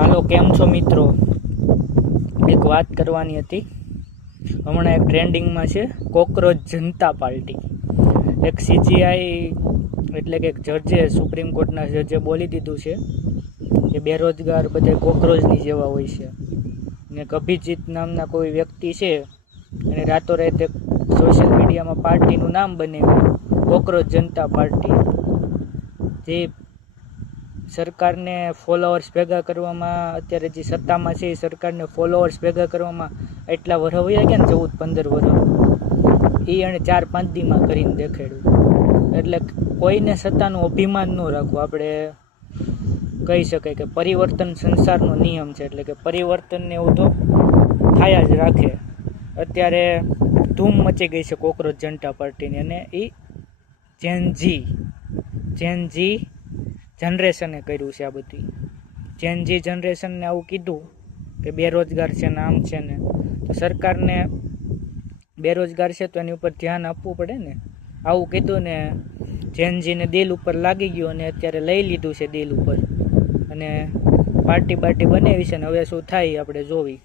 હાલો, કેમ છો મિત્રો? એક વાત કરવાની હતી. હમણાં એક ટ્રેન્ડિંગમાં છે કોકરોચ જનતા પાર્ટી. એક સીજીઆઈ એટલે કે એક જજે, સુપ્રીમ કોર્ટના જજે બોલી દીધું છે કે બેરોજગાર બધે કોકરોચની જેવા હોય છે. ને અભિજીત નામના કોઈ વ્યક્તિ છે અને રાતોરાત એક સોશિયલ મીડિયામાં પાર્ટીનું નામ બનાવ્યું, કોકરોચ જનતા પાર્ટી. જે સરકારને ફોલોઅર્સ ભેગા કરવામાં, અત્યારે જે સત્તામાં છે એ સરકારને ફોલોઅર્સ ભેગા કરવામાં એટલા વર્ષ વયા ગયા ને, 14-15 વર્ષ, એ એને 4-5 દીમાં કરીને દેખાડ્યું. એટલે કોઈને સત્તાનું અભિમાન ન રાખવું. આપણે કહી શકાય કે પરિવર્તન સંસારનો નિયમ છે, એટલે કે પરિવર્તનને એવું તો થયા જ રાખે. અત્યારે ધૂમ મચી ગઈ છે કોકરોચ જનતા પાર્ટીની, અને એ જેનજી જનરેશને કર્યું છે આ બધી. જેનજી જનરેશનને આવું કીધું કે બેરોજગાર છે ને આમ છે ને, તો સરકારને બેરોજગાર છે તો એની ઉપર ધ્યાન આપવું પડે ને. આવું કીધું ને જેનજીને દિલ ઉપર લાગી ગયું અને અત્યારે લઈ લીધું છે દિલ ઉપર, અને પાર્ટી બનાવી છે ને હવે શું થાય આપણે જોવી.